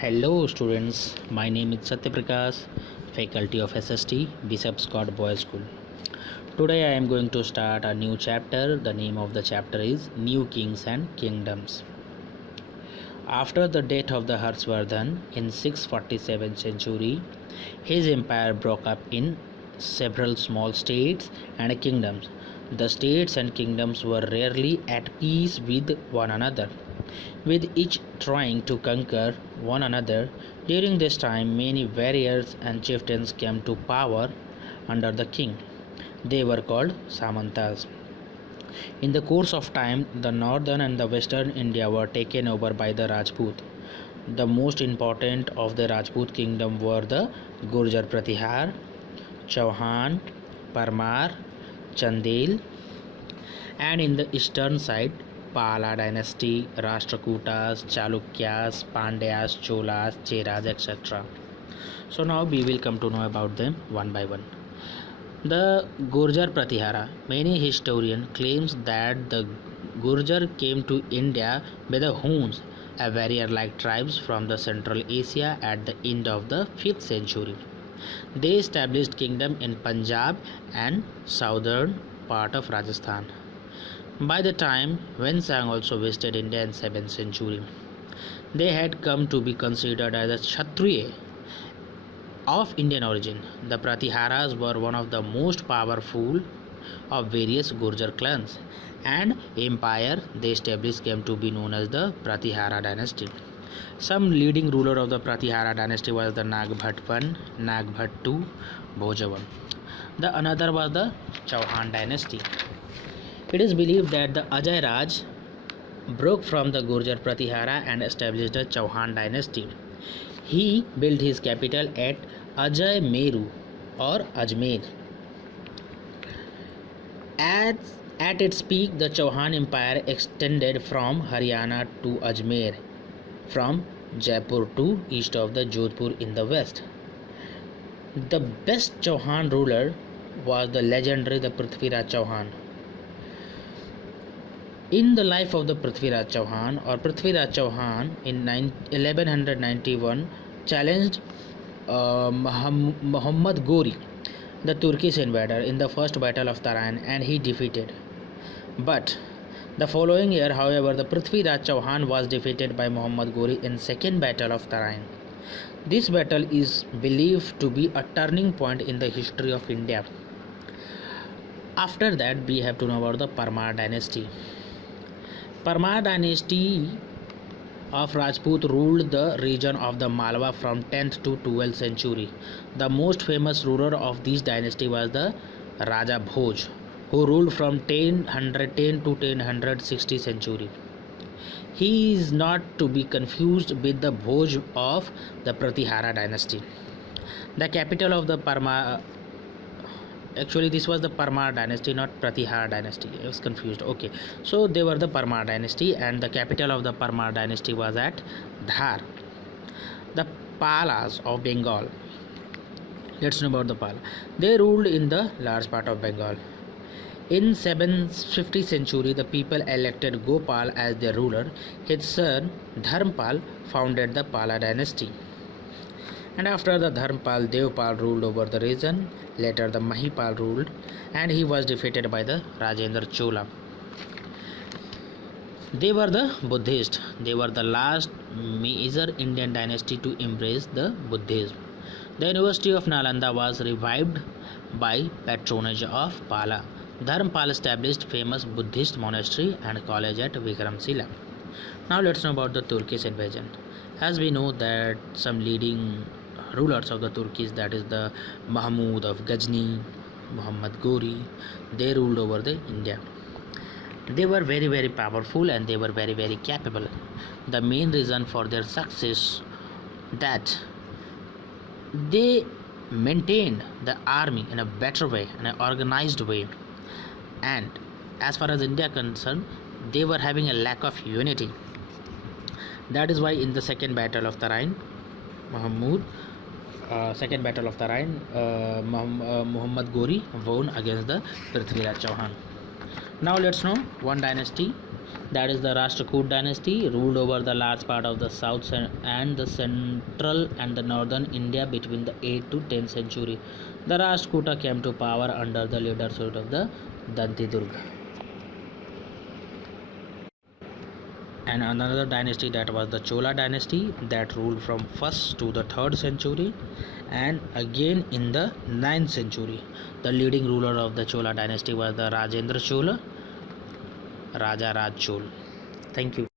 Hello students, my name is Satyaprakash, faculty of SST, Bishop Scott Boys School. Today I am going to start a new chapter. The name of the chapter is New Kings and Kingdoms. After the death of the Harshvardhan in 647 century, his empire broke up in several small states and kingdoms. The states and kingdoms were rarely at peace with one another, with each trying to conquer one another. During this time, many warriors and chieftains came to power under the king. They were called Samantas. In the course of time, the northern and the western India were taken over by the Rajput. The most important of the Rajput kingdom were the Gurjar Pratihar, Chauhan, Parmar, Chandel, and in the eastern side, Pala dynasty, Rashtrakutas, Chalukyas, Pandyas, Cholas, Cheras, etc. So now we will come to know about them one by one. The Gurjar Pratihara. Many historian claims that the Gurjar came to India by the Huns, a warrior-like tribes from the Central Asia at the end of the 5th century. They established kingdom in Punjab and southern part of Rajasthan. By the time Wensang also visited India in 7th century, they had come to be considered as a Kshatriya of Indian origin. The Pratiharas were one of the most powerful of various Gurjar clans, and empire they established came to be known as the Pratihara dynasty. Some leading ruler of the Pratihara dynasty was the Nagbhat I, Nagbhat II, Bhojavan. The another was the Chauhan dynasty. It is believed that the Ajay Raj broke from the Gurjar Pratihara and established the Chauhan dynasty. He built his capital at Ajay Meru or Ajmer. At its peak, the Chauhan Empire extended from Haryana to Ajmer, from Jaipur to east of the Jodhpur in the west. The best Chauhan ruler was the legendary the Prithviraj Chauhan. In the life of the Prithviraj Chauhan in 1191 challenged Muhammad Ghori, the Turkish invader, in the first battle of Tarain, and he defeated. But the following year, however, the Prithviraj Chauhan was defeated by Muhammad Ghori in second battle of Tarain. This battle is believed to be a turning point in the history of India. After that, we have to know about the Parmar dynasty. Parmar dynasty of Rajput ruled the region of the Malwa from 10th to 12th century. The most famous ruler of this dynasty was the Raja Bhoj, who ruled from 1010 to 1060 century. He is not to be confused with the Bhoj of the Pratihara dynasty. The capital of the Parmar, actually this was the Parmar dynasty, not Pratihara dynasty. I was confused. Okay, so they were the Parmar dynasty, and the capital of the Parmar dynasty was at Dhar. The Palas of Bengal. Let's know about the Pala. They ruled in the large part of Bengal. In 750th century, the people elected Gopal as their ruler. His son Dharmpal founded the Pala dynasty. And after the Dharmpal, Devpal ruled over the region. Later the Mahipal ruled, and he was defeated by the Rajendra Chola. They were the Buddhists. They were the last major Indian dynasty to embrace the Buddhism. The University of Nalanda was revived by patronage of Pala. Dharmpal established famous Buddhist monastery and college at Vikramshila. Now let's know about the Turkish invasion. As we know that some leading rulers of the Turkish, that is the Mahmud of Ghazni, Muhammad Ghori, they ruled over the India. They were very powerful and they were very capable. The main reason for their success that they maintained the army in a better way, in an organized way, and as far as India concerned, they were having a lack of unity. That is why in the second battle of Tarain, Muhammad Ghori won against the Prithviraj Chauhan. Now let's know one dynasty that is the Rashtrakoot dynasty, ruled over the large part of the south and the central and the northern India between the 8th to 10th century. The Rashtrakuta came to power under the leadership of the Dantidurg. And another dynasty, that was the Chola dynasty, that ruled from 1st to the 3rd century, and again in the 9th century. The leading ruler of the Chola dynasty was the Rajendra Chola, Raja Raj Chol. Thank you.